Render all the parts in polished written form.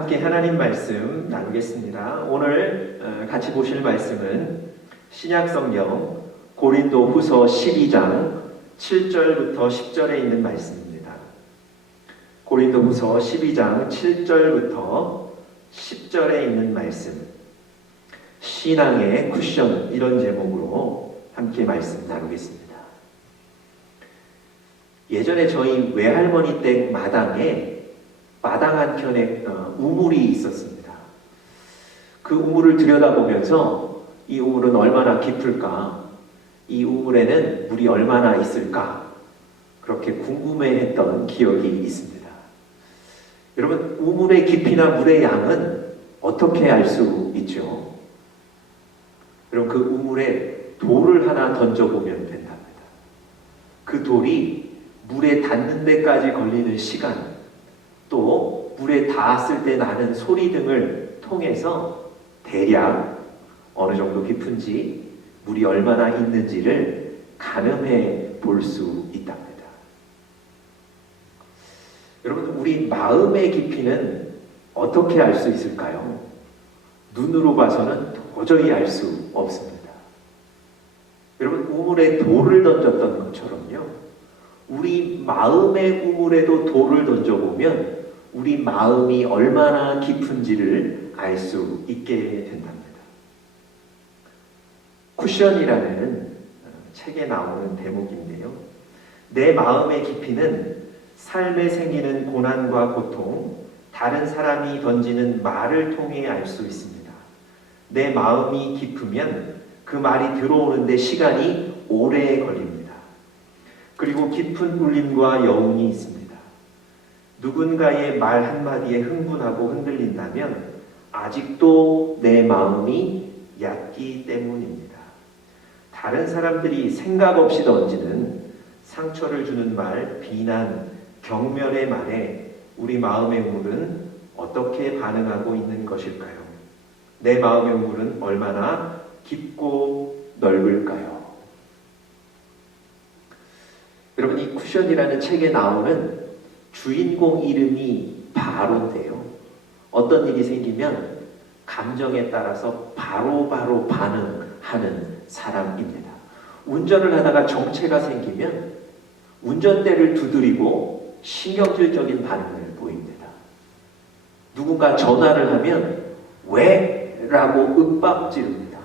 함께 하나님 말씀 나누겠습니다. 오늘 같이 보실 말씀은 신약성경 고린도 후서 12장 7절부터 10절에 있는 말씀입니다. 고린도 후서 12장 7절부터 10절에 있는 말씀, 신앙의 쿠션, 이런 제목으로 함께 말씀 나누겠습니다. 예전에 저희 외할머니 댁 마당 한켠에 우물이 있었습니다. 그 우물을 들여다보면서 이 우물은 얼마나 깊을까? 이 우물에는 물이 얼마나 있을까? 그렇게 궁금해했던 기억이 있습니다. 여러분, 우물의 깊이나 물의 양은 어떻게 알 수 있죠? 여러분, 그 우물에 돌을 하나 던져보면 된답니다. 그 돌이 물에 닿는 데까지 걸리는 시간, 또 물에 닿았을 때 나는 소리 등을 통해서 대략 어느 정도 깊은지, 물이 얼마나 있는지를 가늠해 볼 수 있답니다. 여러분, 우리 마음의 깊이는 어떻게 알 수 있을까요? 눈으로 봐서는 도저히 알 수 없습니다. 여러분, 우물에 돌을 던졌던 것처럼요, 우리 마음의 우물에도 돌을 던져보면 우리 마음이 얼마나 깊은지를 알 수 있게 된답니다. 쿠션이라는 책에 나오는 대목인데요, 내 마음의 깊이는 삶에 생기는 고난과 고통, 다른 사람이 던지는 말을 통해 알 수 있습니다. 내 마음이 깊으면 그 말이 들어오는데 시간이 오래 걸립니다. 그리고 깊은 울림과 여운이 있습니다. 누군가의 말 한마디에 흥분하고 흔들린다면 아직도 내 마음이 얕기 때문입니다. 다른 사람들이 생각 없이 던지는 상처를 주는 말, 비난, 경멸의 말에 우리 마음의 우물은 어떻게 반응하고 있는 것일까요? 내 마음의 우물은 얼마나 깊고 넓을까요? 여러분, 이 쿠션이라는 책에 나오는 주인공 이름이 바로인데요, 어떤 일이 생기면 감정에 따라서 바로바로 반응하는 사람입니다. 운전을 하다가 정체가 생기면 운전대를 두드리고 신경질적인 반응을 보입니다. 누군가 전화를 하면 왜? 라고 윽박 지릅니다.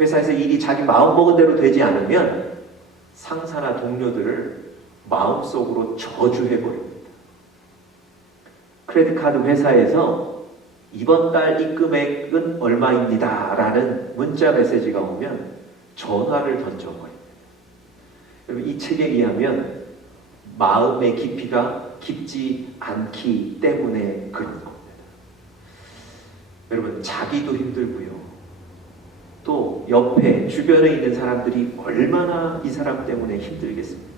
회사에서 일이 자기 마음먹은 대로 되지 않으면 상사나 동료들을 마음속으로 저주해버립니다. 크레딧카드 회사에서 이번 달 입금액은 얼마입니다 라는 문자 메시지가 오면 전화를 던져버립니다. 여러분, 이 책에 의하면 마음의 깊이가 깊지 않기 때문에 그런 겁니다. 여러분, 자기도 힘들고요, 또 옆에 주변에 있는 사람들이 얼마나 이 사람 때문에 힘들겠습니까?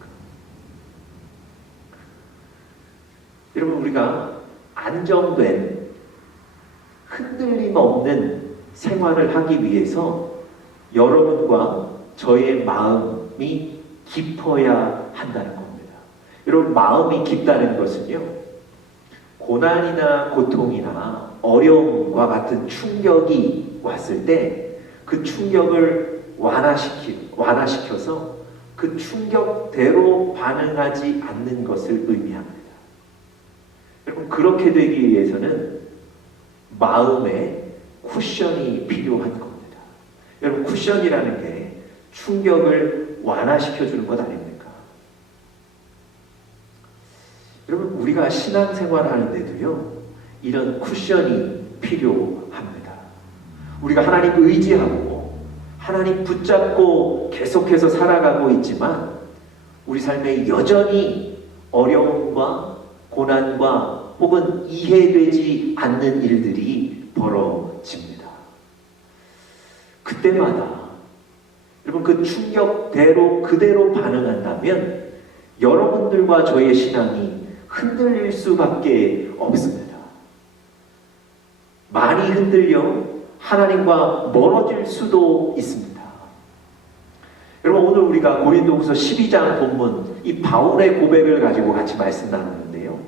여러분, 우리가 안정된 흔들림 없는 생활을 하기 위해서 여러분과 저의 마음이 깊어야 한다는 겁니다. 여러분, 마음이 깊다는 것은요, 고난이나 고통이나 어려움과 같은 충격이 왔을 때 그 충격을 완화시켜서 그 충격대로 반응하지 않는 것을 의미합니다. 여러분, 그렇게 되기 위해서는 마음에 쿠션이 필요한 겁니다. 여러분, 쿠션이라는 게 충격을 완화시켜주는 것 아닙니까? 여러분, 우리가 신앙생활을 하는데도요, 이런 쿠션이 필요합니다. 우리가 하나님을 의지하고 하나님 붙잡고 계속해서 살아가고 있지만 우리 삶에 여전히 어려움과 고난과 혹은 이해되지 않는 일들이 벌어집니다. 그때마다 여러분, 그 충격대로 그대로 반응한다면 여러분들과 저의 신앙이 흔들릴 수밖에 없습니다. 많이 흔들려 하나님과 멀어질 수도 있습니다. 여러분, 오늘 우리가 고린도후서 12장 본문, 이 바울의 고백을 가지고 같이 말씀 나누는데요,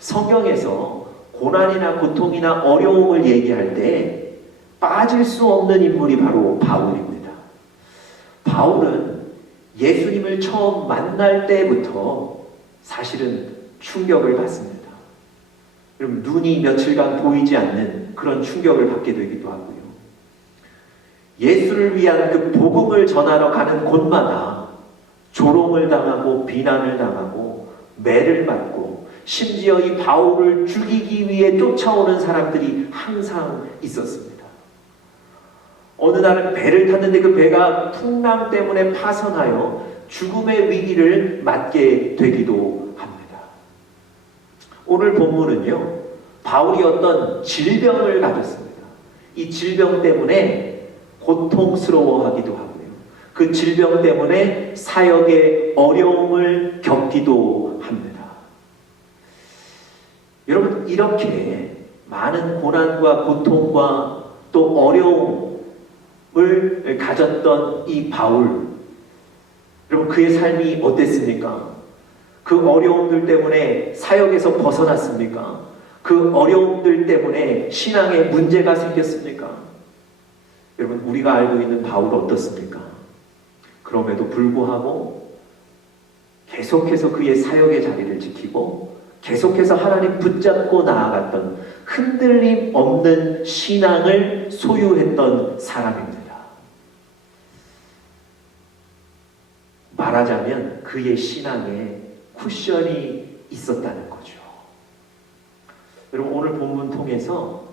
성경에서 고난이나 고통이나 어려움을 얘기할 때 빠질 수 없는 인물이 바로 바울입니다. 바울은 예수님을 처음 만날 때부터 사실은 충격을 받습니다. 그럼 눈이 며칠간 보이지 않는 그런 충격을 받게 되기도 하고요. 예수를 위한 그 복음을 전하러 가는 곳마다 조롱을 당하고 비난을 당하고 매를 맞고 심지어 이 바울을 죽이기 위해 쫓아오는 사람들이 항상 있었습니다. 어느 날은 배를 탔는데 그 배가 풍랑 때문에 파손하여 죽음의 위기를 맞게 되기도 합니다. 오늘 본문은요, 바울이 어떤 질병을 가졌습니다. 이 질병 때문에 고통스러워하기도 하고요. 그 질병 때문에 사역의 어려움을 겪기도 합니다. 여러분, 이렇게 많은 고난과 고통과 또 어려움을 가졌던 이 바울, 여러분 그의 삶이 어땠습니까? 그 어려움들 때문에 사역에서 벗어났습니까? 그 어려움들 때문에 신앙에 문제가 생겼습니까? 여러분, 우리가 알고 있는 바울 어떻습니까? 그럼에도 불구하고 계속해서 그의 사역의 자리를 지키고 계속해서 하나님 붙잡고 나아갔던 흔들림 없는 신앙을 소유했던 사람입니다. 말하자면 그의 신앙에 쿠션이 있었다는 거죠. 여러분, 오늘 본문 통해서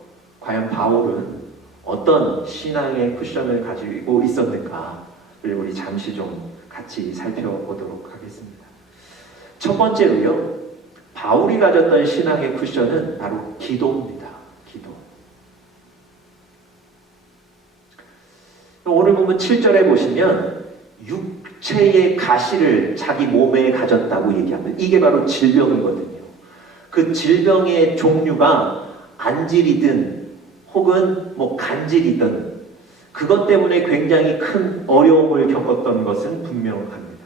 과연 바울은 어떤 신앙의 쿠션을 가지고 있었는가를 우리 잠시 좀 같이 살펴보도록 하겠습니다. 첫 번째로요, 바울이 가졌던 신앙의 쿠션은 바로 기도입니다. 기도. 오늘 보면 7절에 보시면 육체의 가시를 자기 몸에 가졌다고 얘기합니다. 이게 바로 질병이거든요. 그 질병의 종류가 안질이든 혹은 간질이든 그것 때문에 굉장히 큰 어려움을 겪었던 것은 분명합니다.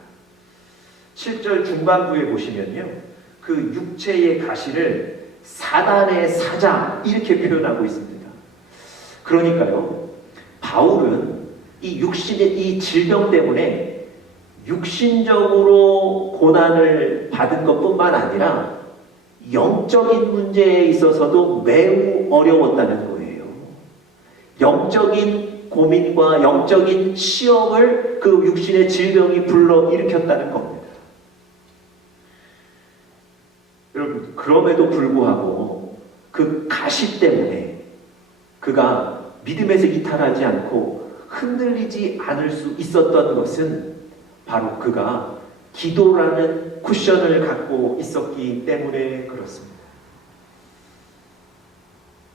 7절 중반부에 보시면요, 그 육체의 가시를 사단의 사자 이렇게 표현하고 있습니다. 그러니까요, 바울은 이 질병 때문에 육신적으로 고난을 받은 것뿐만 아니라 영적인 문제에 있어서도 매우 어려웠다는 거예요. 영적인 고민과 영적인 시험을 그 육신의 질병이 불러일으켰다는 겁니다. 여러분, 그럼에도 불구하고 그 가시 때문에 그가 믿음에서 이탈하지 않고 흔들리지 않을 수 있었던 것은 바로 그가 기도라는 쿠션을 갖고 있었기 때문에 그렇습니다.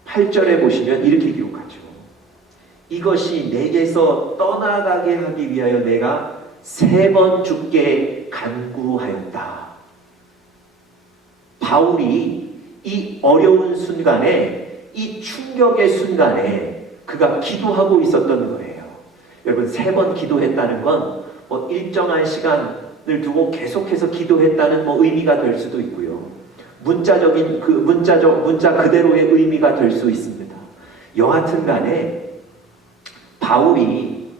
8절에 보시면 이렇게 기록하죠. 이것이 내게서 떠나가게 하기 위하여 내가 3번 주께 간구하였다. 바울이 이 어려운 순간에, 이 충격의 순간에 그가 기도하고 있었던 거예요. 여러분, 3번 기도했다는 건 일정한 시간을 두고 계속해서 기도했다는 의미가 될 수도 있고요. 문자 그대로의 의미가 될 수 있습니다. 여하튼 간에 바울이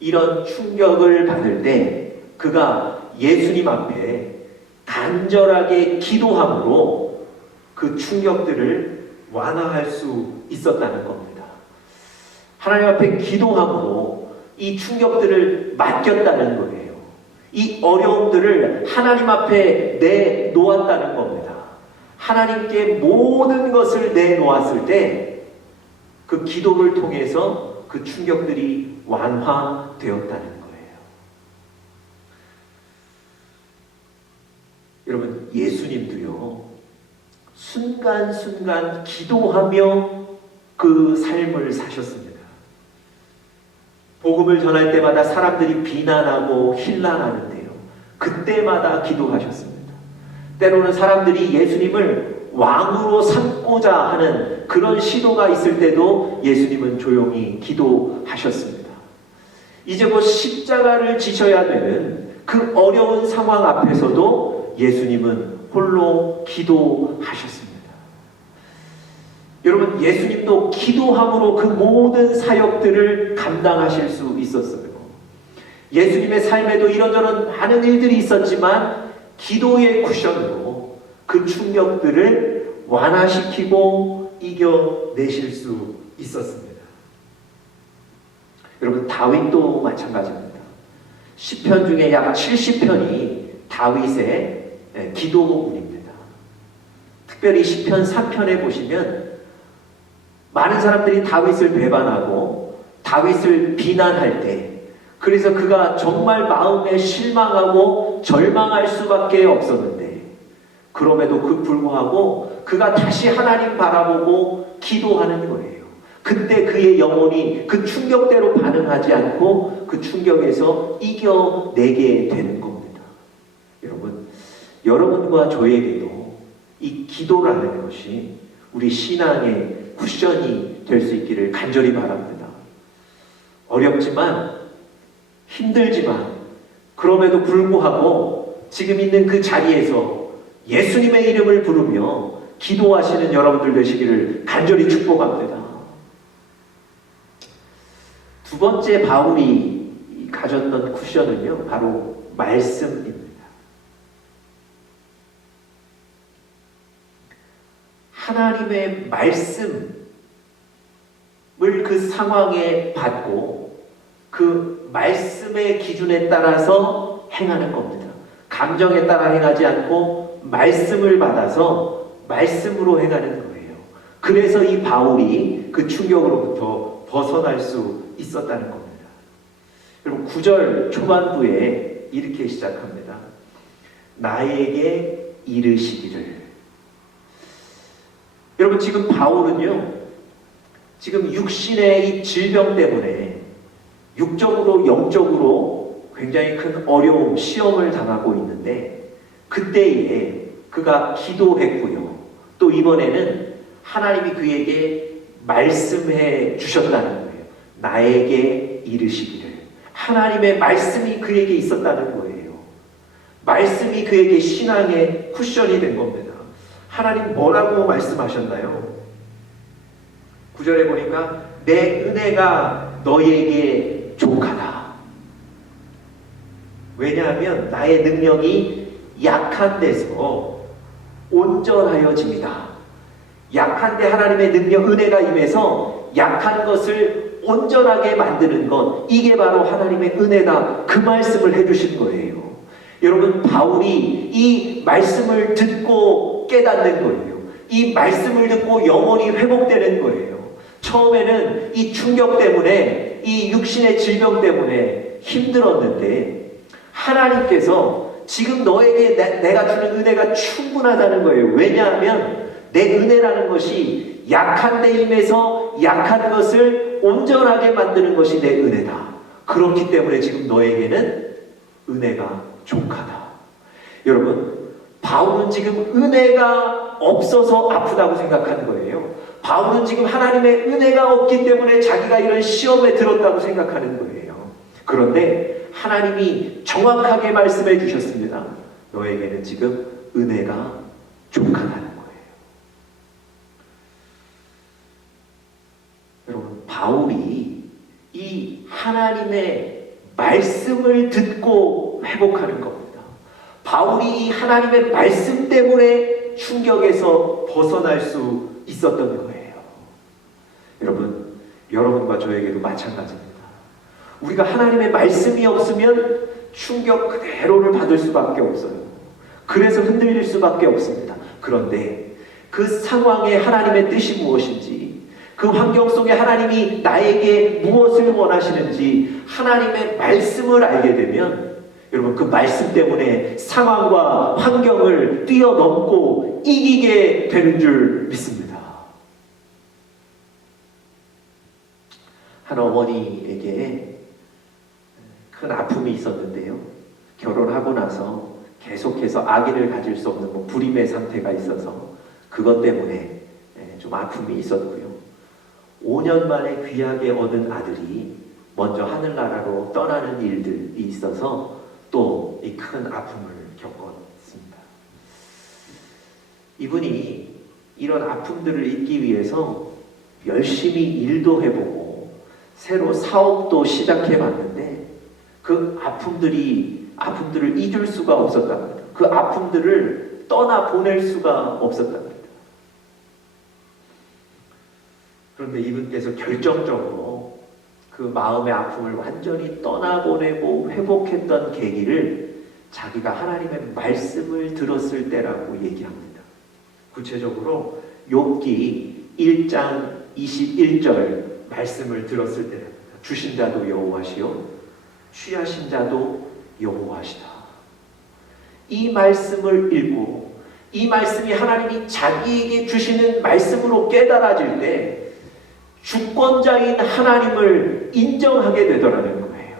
이런 충격을 받을 때 그가 예수님 앞에 간절하게 기도함으로 그 충격들을 완화할 수 있었다는 겁니다. 하나님 앞에 기도함으로 이 충격들을 맡겼다는 거예요. 이 어려움들을 하나님 앞에 내놓았다는 겁니다. 하나님께 모든 것을 내놓았을 때 그 기도를 통해서 그 충격들이 완화되었다는 거예요. 여러분, 예수님도요, 순간순간 기도하며 그 삶을 사셨습니다. 복음을 전할 때마다 사람들이 비난하고 힐난하는데요, 그때마다 기도하셨습니다. 때로는 사람들이 예수님을 왕으로 삼고자 하는 그런 시도가 있을 때도 예수님은 조용히 기도하셨습니다. 이제 곧 십자가를 지셔야 되는 그 어려운 상황 앞에서도 예수님은 홀로 기도하셨습니다. 여러분, 예수님도 기도함으로 그 모든 사역들을 감당하실 수 있었어요. 예수님의 삶에도 이런저런 많은 일들이 있었지만 기도의 쿠션으로 그 충격들을 완화시키고 이겨내실 수 있었습니다. 여러분, 다윗도 마찬가지입니다. 시편 중에 약 70편이 다윗의 기도문입니다. 특별히 시편 3편에 보시면 많은 사람들이 다윗을 배반하고 다윗을 비난할 때, 그래서 그가 정말 마음에 실망하고 절망할 수밖에 없었는데, 그럼에도 불구하고 그가 다시 하나님 바라보고 기도하는 거예요. 그때 그의 영혼이 그 충격대로 반응하지 않고 그 충격에서 이겨내게 되는 겁니다. 여러분, 여러분과 저에게도 이 기도라는 것이 우리 신앙의 쿠션이 될 수 있기를 간절히 바랍니다. 어렵지만, 힘들지만, 그럼에도 불구하고 지금 있는 그 자리에서 예수님의 이름을 부르며 기도하시는 여러분들 되시기를 간절히 축복합니다. 두 번째 바울이 가졌던 쿠션은요, 바로 말씀입니다. 하나님의 말씀을 그 상황에 받고 그 말씀의 기준에 따라서 행하는 겁니다. 감정에 따라 행하지 않고 말씀을 받아서 말씀으로 행하는 거예요. 그래서 이 바울이 그 충격으로부터 벗어날 수 있었다는 겁니다. 여러분, 9절 초반부에 이렇게 시작합니다. 나에게 이르시기를. 여러분, 지금 바울은요, 지금 육신의 이 질병 때문에 육적으로 영적으로 굉장히 큰 어려움, 시험을 당하고 있는데, 그때에 그가 기도했고요. 또 이번에는 하나님이 그에게 말씀해 주셨다는 거예요. 나에게 이르시기를. 하나님의 말씀이 그에게 있었다는 거예요. 말씀이 그에게 신앙의 쿠션이 된 겁니다. 하나님 뭐라고 말씀하셨나요? 9절에 보니까 내 은혜가 너에게 족하다. 왜냐하면 나의 능력이 약한 데서 온전하여집니다. 약한데 하나님의 능력, 은혜가 임해서 약한 것을 온전하게 만드는 것, 이게 바로 하나님의 은혜다. 그 말씀을 해주신 거예요. 여러분, 바울이 이 말씀을 듣고 깨닫는 거예요. 이 말씀을 듣고 영혼이 회복되는 거예요. 처음에는 이 충격 때문에, 이 육신의 질병 때문에 힘들었는데 하나님께서 지금 너에게 내가 주는 은혜가 충분하다는 거예요. 왜냐하면 내 은혜라는 것이 약한 데 임해서 약한 것을 온전하게 만드는 것이 내 은혜다. 그렇기 때문에 지금 너에게는 은혜가 족하다. 여러분, 바울은 지금 은혜가 없어서 아프다고 생각하는 거예요. 바울은 지금 하나님의 은혜가 없기 때문에 자기가 이런 시험에 들었다고 생각하는 거예요. 그런데 하나님이 정확하게 말씀해 주셨습니다. 너에게는 지금 은혜가 족하다는 거예요. 여러분, 바울이 이 하나님의 말씀을 듣고 회복하는 겁니다. 바울이 이 하나님의 말씀 때문에 충격에서 벗어날 수 있었던 거예요. 여러분, 여러분과 저에게도 마찬가지입니다. 우리가 하나님의 말씀이 없으면 충격 그대로를 받을 수밖에 없어요. 그래서 흔들릴 수밖에 없습니다. 그런데 그 상황에 하나님의 뜻이 무엇인지, 그 환경 속에 하나님이 나에게 무엇을 원하시는지 하나님의 말씀을 알게 되면, 여러분, 그 말씀 때문에 상황과 환경을 뛰어넘고 이기게 되는 줄 믿습니다. 한 어머니에게 큰 아픔이 있었는데요. 결혼하고 나서 계속해서 아기를 가질 수 없는 불임의 상태가 있어서 그것 때문에 좀 아픔이 있었고요. 5년 만에 귀하게 얻은 아들이 먼저 하늘나라로 떠나는 일들이 있어서 또 이 큰 아픔을 겪었습니다. 이분이 이런 아픔들을 잊기 위해서 열심히 일도 해보고 새로 사업도 시작해봤는데 그 아픔들을 잊을 수가 없었답니다. 그 아픔들을 떠나보낼 수가 없었답니다. 그런데 이분께서 결정적으로 그 마음의 아픔을 완전히 떠나보내고 회복했던 계기를 자기가 하나님의 말씀을 들었을 때라고 얘기합니다. 구체적으로 욥기 1장 21절 말씀을 들었을 때랍니다. 주신 자도 여호와시요 취하신 자도 여호와시다. 이 말씀을 읽고 이 말씀이 하나님이 자기에게 주시는 말씀으로 깨달아질 때 주권자인 하나님을 인정하게 되더라는 거예요.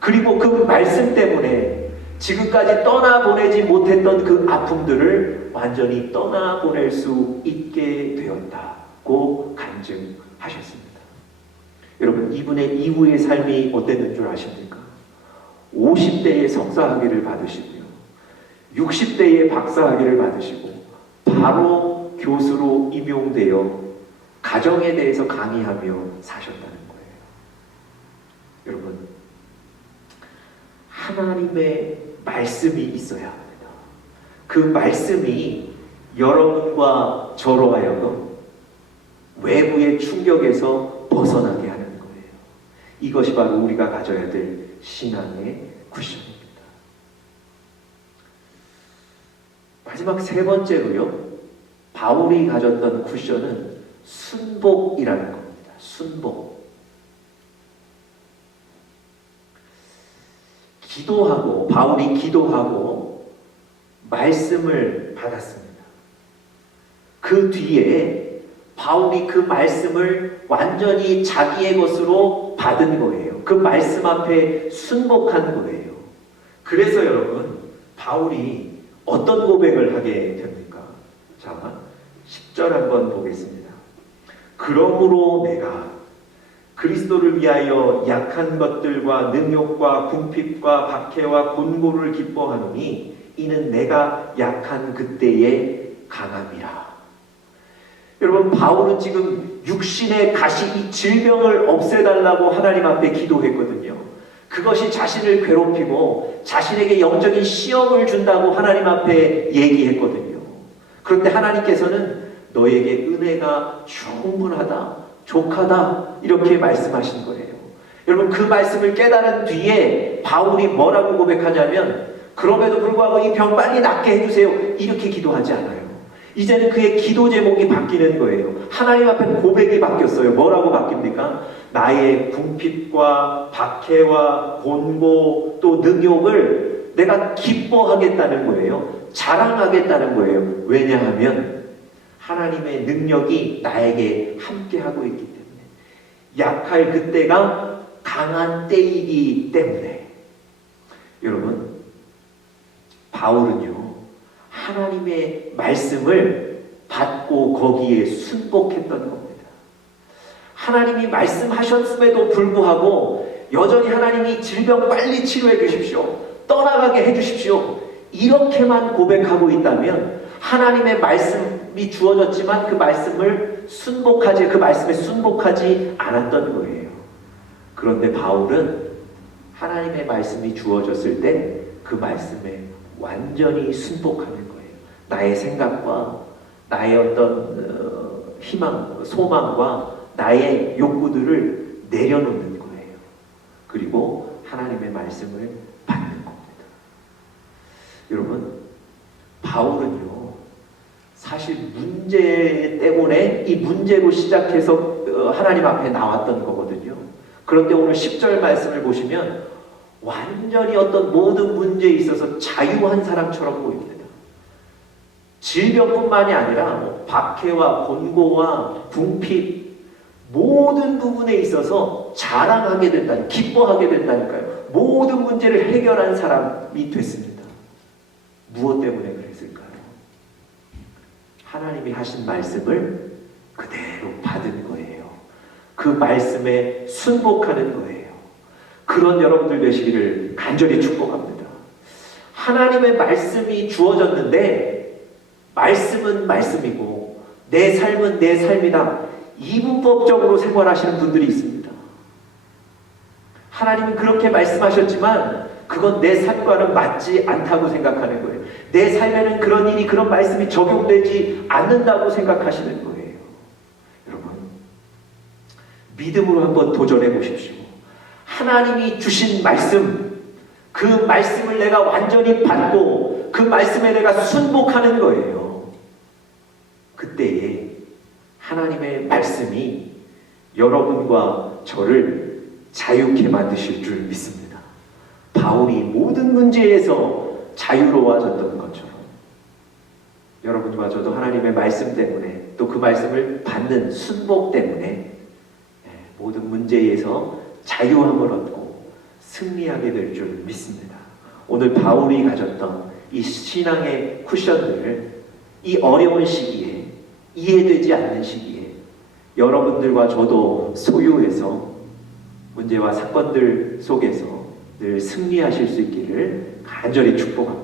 그리고 그 말씀 때문에 지금까지 떠나보내지 못했던 그 아픔들을 완전히 떠나보낼 수 있게 되었다고 간증하셨습니다. 여러분, 이분의 이후의 삶이 어땠는 줄 아십니까? 50대에 석사학위를 받으시고요, 60대에 박사학위를 받으시고 바로 교수로 임용되어 가정에 대해서 강의하며 사셨다는 거예요. 여러분, 하나님의 말씀이 있어야 합니다. 그 말씀이 여러분과 저로 하여금 외부의 충격에서 벗어나게 하는 거예요. 이것이 바로 우리가 가져야 될 신앙의 쿠션입니다. 마지막 세 번째로요, 바울이 가졌던 쿠션은 순복이라는 겁니다. 순복. 바울이 기도하고 말씀을 받았습니다. 그 뒤에 바울이 그 말씀을 완전히 자기의 것으로 받은 거예요. 그 말씀 앞에 순복한 거예요. 그래서 여러분, 바울이 어떤 고백을 하게 됩니까? 자, 10절 한번 보겠습니다. 그러므로 내가 그리스도를 위하여 약한 것들과 능욕과 궁핍과 박해와 곤고를 기뻐하노니 이는 내가 약한 그때에 강함이라. 여러분, 바울은 지금 육신의 가시, 이 질병을 없애달라고 하나님 앞에 기도했거든요. 그것이 자신을 괴롭히고 자신에게 영적인 시험을 준다고 하나님 앞에 얘기했거든요. 그런데 하나님께서는 너에게 은혜가 충분하다, 족하다, 이렇게 말씀하신 거예요. 여러분, 그 말씀을 깨달은 뒤에 바울이 뭐라고 고백하냐면, 그럼에도 불구하고 이 병 빨리 낫게 해주세요, 이렇게 기도하지 않아요. 이제는 그의 기도 제목이 바뀌는 거예요. 하나님 앞에 고백이 바뀌었어요. 뭐라고 바뀝니까? 나의 궁핍과 박해와 곤고 또 능욕을 내가 기뻐하겠다는 거예요. 자랑하겠다는 거예요. 왜냐하면 하나님의 능력이 나에게 함께하고 있기 때문에, 약할 그때가 강한 때이기 때문에. 여러분, 바울은요, 하나님의 말씀을 받고 거기에 순복했던 겁니다. 하나님이 말씀하셨음에도 불구하고 여전히 하나님이 질병 빨리 치료해 주십시오, 떠나가게 해 주십시오, 이렇게만 고백하고 있다면 하나님의 말씀이 주어졌지만 그 말씀에 순복하지 않았던 거예요. 그런데 바울은 하나님의 말씀이 주어졌을 때 그 말씀에 완전히 순복하는 거예요. 나의 생각과 나의 어떤 희망, 소망과 나의 욕구들을 내려놓는 거예요. 그리고 하나님의 말씀을 받는 겁니다. 여러분, 바울은요, 사실 문제 때문에 이 문제로 시작해서 하나님 앞에 나왔던 거거든요. 그런데 오늘 10절 말씀을 보시면 완전히 어떤 모든 문제에 있어서 자유한 사람처럼 보입니다. 질병뿐만이 아니라 박해와 곤고와 궁핍, 모든 부분에 있어서 자랑하게 된다니, 기뻐하게 된다니까요. 모든 문제를 해결한 사람이 됐습니다. 무엇 때문에 그랬을까요? 하나님이 하신 말씀을 그대로 받은 거예요. 그 말씀에 순복하는 거예요. 그런 여러분들 되시기를 간절히 축복합니다. 하나님의 말씀이 주어졌는데 말씀은 말씀이고 내 삶은 내 삶이다. 이분법적으로 생활하시는 분들이 있습니다. 하나님은 그렇게 말씀하셨지만 그건 내 삶과는 맞지 않다고 생각하는 거예요. 내 삶에는 그런 일이, 그런 말씀이 적용되지 않는다고 생각하시는 거예요. 여러분, 믿음으로 한번 도전해 보십시오. 하나님이 주신 말씀, 그 말씀을 내가 완전히 받고 그 말씀에 내가 순복하는 거예요. 그때에 하나님의 말씀이 여러분과 저를 자유케 만드실 줄 믿습니다. 바울이 모든 문제에서 자유로워졌던 것처럼 여러분과 저도 하나님의 말씀 때문에, 또 그 말씀을 받는 순복 때문에 모든 문제에서 자유함을 얻고 승리하게 될 줄 믿습니다. 오늘 바울이 가졌던 이 신앙의 쿠션들을 이 어려운 시기에, 이해되지 않는 시기에 여러분들과 저도 소유해서 문제와 사건들 속에서 늘 승리하실 수 있기를 간절히 축복합니다.